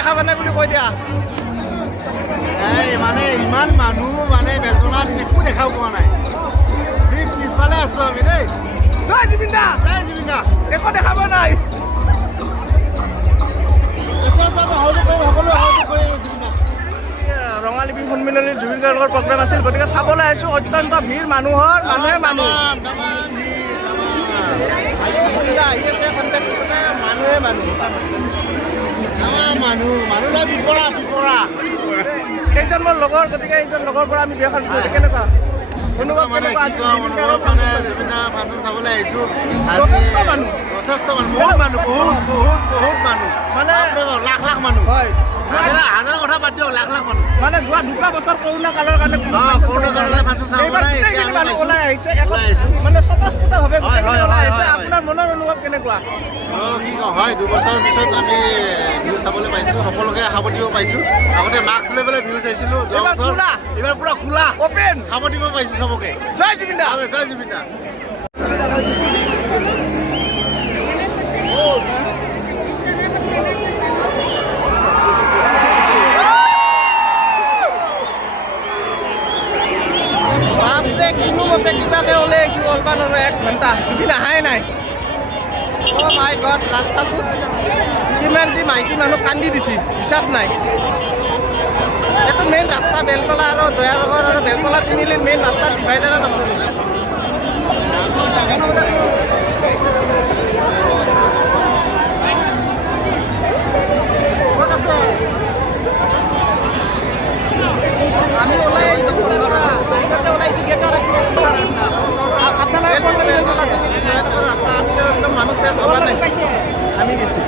দেখা পোৱা নাই বুলি কৈ দিয়া। মানে ইমান মানুহ মানে বেলতলাত একো দেখা পোৱা নাই। পিছফালে আছো আমি দেই। জয় জুবিন দা, জয় জুবিন দা। একো দেখা পোৱা নাই। ৰঙালী বিহু সন্মিলনীত জুবিন গাৰ্গৰ প্ৰগ্ৰাম আছিল, গতিকে চাবলৈ আহিছোঁ। অত্যন্ত ভিৰ মানুহৰ, মানুহে মানুহ আহি আছে। কণ্টেক্ট পিছতে মানুহে মানুহ কেইজন মোৰ লগৰ, গতিকে এইজন লগৰ পৰা আমি বিয়াখন কেনেকুৱা অনুভৱ কেনেকুৱা? চাবলৈ আহিছো। যথেষ্ট মানুহ, বহুত মানুহ, বহুত মানুহ, মানে লাখ লাখ মানুহ। হয়, হাজাৰৰ কথা বাদ দিয়ক, লাখ লাখ মানুহ। মানে যোৱা 2 বছৰ কৰোণা কালৰ কাৰণে মানুহ ওলাই আহিছে, মানে স্বতঃস্ফূৰ্তভাৱে ওলাই আহিছে। আপোনাৰ মনৰ অনুভৱ কেনেকুৱা? কি কওঁ, হয় 2 বছৰৰ পিছত আমি বিহু চাবলৈ পাইছোঁ, সকলোকে সাৱটিব পাইছোঁ। আগতে মাস্ক লৈ পেলাই বিহু চাইছিলোঁ, এইবাৰ পুৰা খোলা অপেন সাৱটিব পাইছোঁ চবকে। জয় জুবিন দা, জয় জুবিন দা। কিনোমতে কিবাকে ওলাই আহিছোঁ। অলপমান আৰু 1 ঘণ্টা জুবিন আহাই নাই। অ' মাই গড, ৰাস্তাটোত কিমান যি মাইকী মানুহ কান্দি দিছে, হিচাপ নাই। এইটো মেইন ৰাস্তা, বেলতলা আৰু দয়ানগৰ আৰু বেলতলা তিনিআলিৰ মেইন ৰাস্তা ডিভাইডাৰত আছোঁ। আমি ওলাই আহিছোঁ, ওলাইছোঁ গেটৰ আপোনালোকে ৰাস্তা আমি একদম মানুহ চেছ হোৱা নাই, আমি গেছোঁ।